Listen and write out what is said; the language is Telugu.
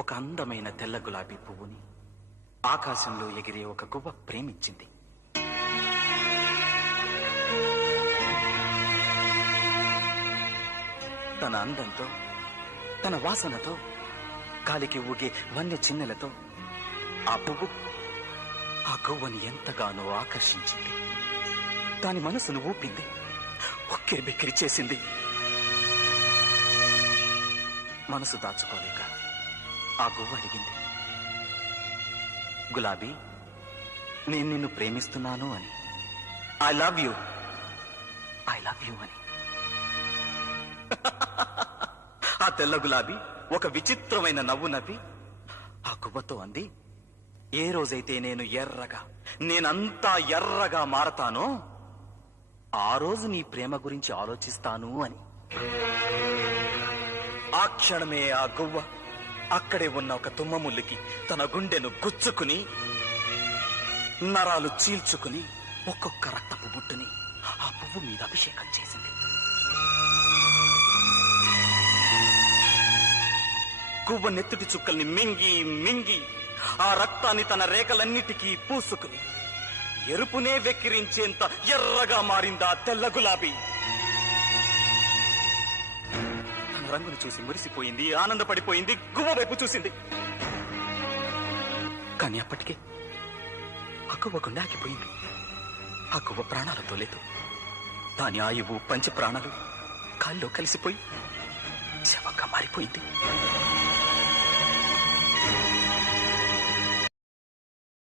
ఒక అందమైన తెల్ల గులాబీ పువ్వుని ఆకాశంలో ఎగిరే ఒక గువ్వ ప్రేమించింది. తన అందంతో, తన వాసనతో, గాలికి ఊగే వన్య చిన్నెలతో ఆ పువ్వు ఆ గువ్వని ఎంతగానో ఆకర్షించింది. దాని మనసును ఊపింది, ఉక్కిరి బిక్కిరి చేసింది. మనసు దాచుకోలేక ఆ గువ్వ అడిగింది, గులాబీ, నేను నిన్ను ప్రేమిస్తున్నాను అని. ఐ లవ్ యూ అని. ఆ తెల్ల గులాబీ ఒక విచిత్రమైన నవ్వు నవ్వి ఆ గువ్వతో అంది, ఏ రోజైతే నేనంతా ఎర్రగా మారతానో ఆ రోజు నీ ప్రేమ గురించి ఆలోచిస్తాను అని. ఆ క్షణమే ఆ గువ్వ అక్కడే ఉన్న ఒక తుమ్మముల్లికి తన గుండెను గుచ్చుకుని, నరాలు చీల్చుకుని ఒక్కొక్క రక్తపు బుట్టుని ఆ పువ్వు మీద అభిషేకం చేసింది. గువ్వ నెత్తుటి చుక్కల్ని మింగి మింగి ఆ రక్తాన్ని తన రేఖలన్నిటికీ పూసుకుని ఎరుపునే వెక్కిరించేంత ఎర్రగా మారిందా తెల్ల గులాబీ. తన రంగును చూసి మురిసిపోయింది, ఆనందపడిపోయింది, గువ్వ వైపు చూసింది. కానీ అప్పటికే ఆ గువ్వ గుండె ఆగిపోయింది. ఆ గువ్వ ప్రాణాలతో లేదు. దాని ఆయువు, పంచ ప్రాణాలు గాల్లో కలిసిపోయి శవంగా మారిపోయింది.